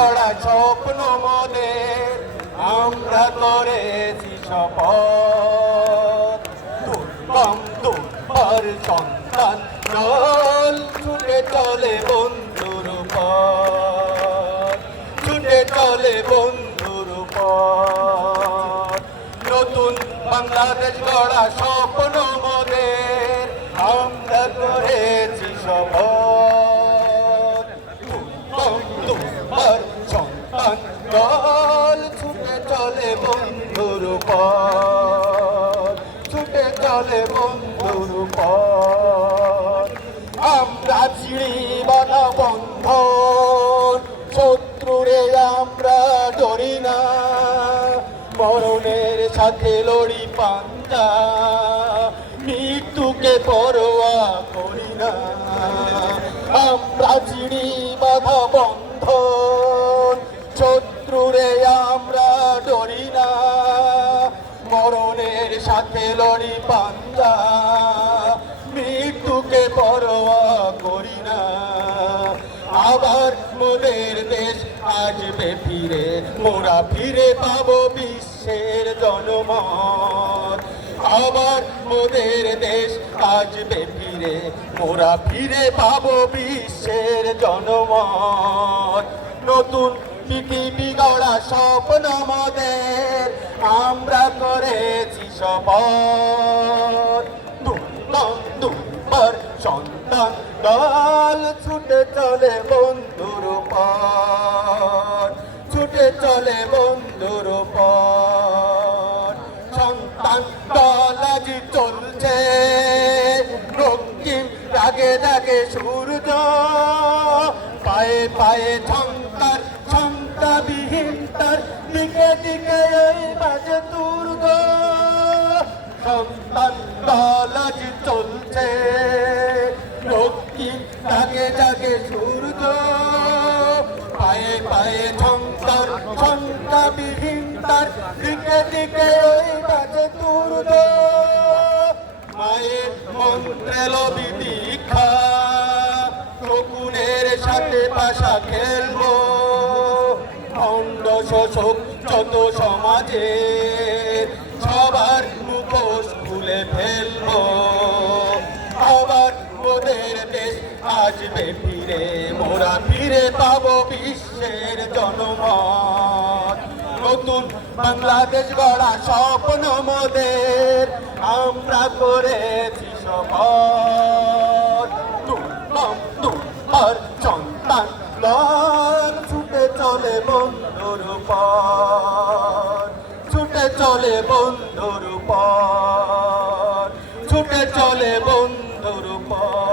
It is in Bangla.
গড়া স্বপ্ন মনের আমরা করেছি শপথ, দুর্গম দুর্বার সন্তান দল ছুটে চলে বন্ধুর পথ, ছুটে চলে বন্ধুর পথ। নতুন বাংলাদেশ গড়া স্বপ্ন মনের আমরা করেছি শপথ, দুর্গম দুর্বার সন্তান দল ছুটে চলে বন্ধুর পথ, ছুটে চলে বন্ধুর পথ। আমরা চিড়ি বাধা বন্ধন, শত্রুরে আমরা ডরি না, মরণের সাথে লড়ি পাঞ্জা, মৃত্যুকে পরোয়া করি না। আমরা চিড়ি বাধা বন্ধন, শত্রুরে আমরা ডরি না, মরণের সাথে লড়ি পাঞ্জা, মৃত্যুকে পরোয়া করি না। আবার মোদের দেশ আসবে ফিরে, মোরা ফিরে পাবো বিশ্বের জনমত। আবার মোদের দেশ আসবে ফিরে, মোরা ফিরে পাবো বিশ্বের জনমত। নতুন পৃথিবী গড়া স্বপ্ন আমাদের আমরা করেছি শপথ, দুর্গম দুর্বার সন্তান দল ছুটে চলে বন্ধুর পথ, ছুটে চলে বন্ধুর পথ। সন্তান দল আজ চলছে রক্তিম রাগে রাগে সূর্য, পায়ে পায়ে ঝঙ্কার শঙ্কাবিহীন তার দিকে দিকে এই বাজে দুর্গ। সন্তান দল আজ চলছে রক্তিম জাগে জাগে সূর্য, পায়ে পায়ে ঝঙ্কার শঙ্কাবিহীন তার দিকে দিকে এই বাজে দুর্গ। মায়ের মন্ত্রে লবি দীক্ষা, শকুনের সাথে পাশা খেলবো, অন্ধ শোষক যত সমাজে সবার মুখোশ খুলে ফেলবো। আবার মোদের দেশ আসবে ফিরে, মোরা ফিরে পাবো বিশ্বের জনমত। নতুন বাংলাদেশ গড়া স্বপ্ন মোদের আমরা করেছি শপথ, দুর্গম দুর্বার সন্তান দল ছুটে চলে বন্ধুর পথ, ছুটে চলে বন্ধুর পথ, ছুটে চলে বন্ধুর পথ।